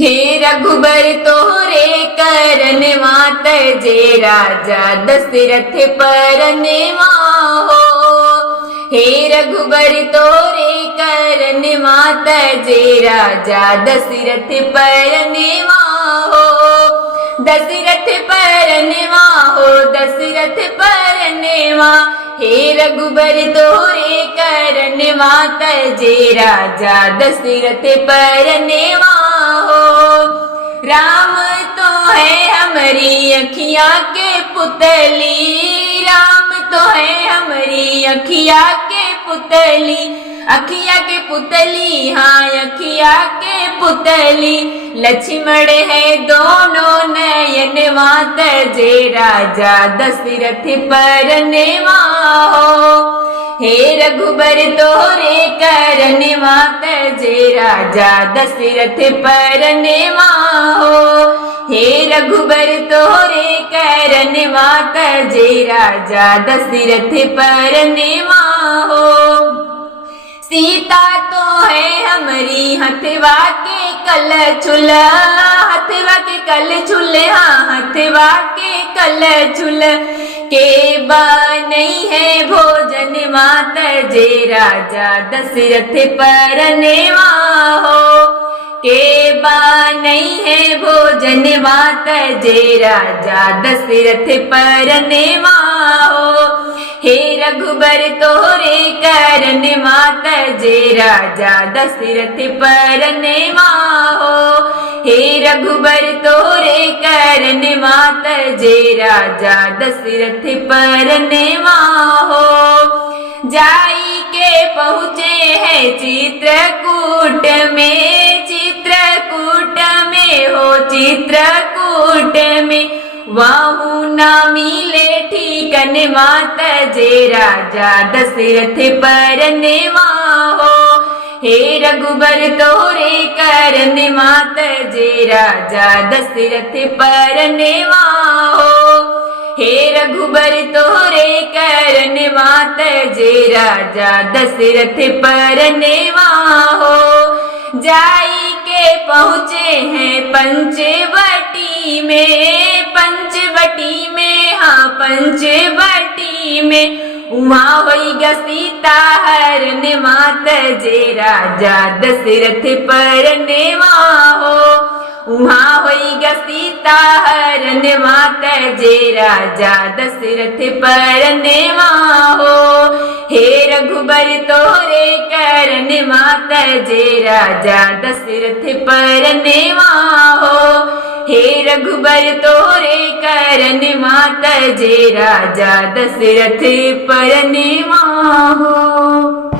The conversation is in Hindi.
हे रघुबर तोरे करन मात जे राजा दशरथ परनवा हो। हे रघुबर तोरे करन मात जे राजा दशरथ परनवा हो। दशरथ परनवा हो, दशरथ परनवा। हे रघुबर तोरे करन मात जे राजा दशरथ परनवा हो। राम तो है हमारी अखियाँ के पुतली, राम तो है हमारी अखियाँ के पुतली, अखियाँ के पुतली, हाँ अखियाँ के पुतली। लक्ष्मण है दोनों नयन मात जे राजा दशरथ परनवा हो। हे रघुबर तोरे करन मात जे राजा दशरथ परनवा हो। हे रघुबर तोरे करन मात जे राजा दशरथ परनवा हो। सीता तो है हमारी हथवा के कल छुल, हथवा के कल छुल, हाँ हथवा के कल छुल। के बा नहीं है भोजन मात जे राजा दशरथ परनवा हो। के बा नहीं है भोजन मात जे राजा दशरथ परनवा हो। हे रघुबर तोरे करन मात जे राजा दशरथ परनवा हो। हे रघुबर तोरे करन मात जे राजा दशरथ परनवा हो। जाई के पहुँचे है चित्रकूट में, चित्रकूट में हो चित्रकूट में। वाहू ना मिले ठीकन मात जे राजा दशरथ परनवा हो। हे रघुबर तोरे करन मात जे राजा दशरथ परनवा हो। हे रघुबर तोरे करन मात जे राजा दशरथ परनवा हो। जाई के पहुँचे हैं पंचवटी में, पंचवटी में, हाँ पंचवटी में। वहाँ होइगा सीता हरण मात जे राजा दशरथ परनवा हो। वहाँ होइगा सीता हरण मात जे राजा दशरथ परनवा हो। हे रघुबर तोरे करन मात जे राजा दशरथ परनवा हो। हे रघुबर तोरे करन मात जे राजा दशरथ परनवा हो।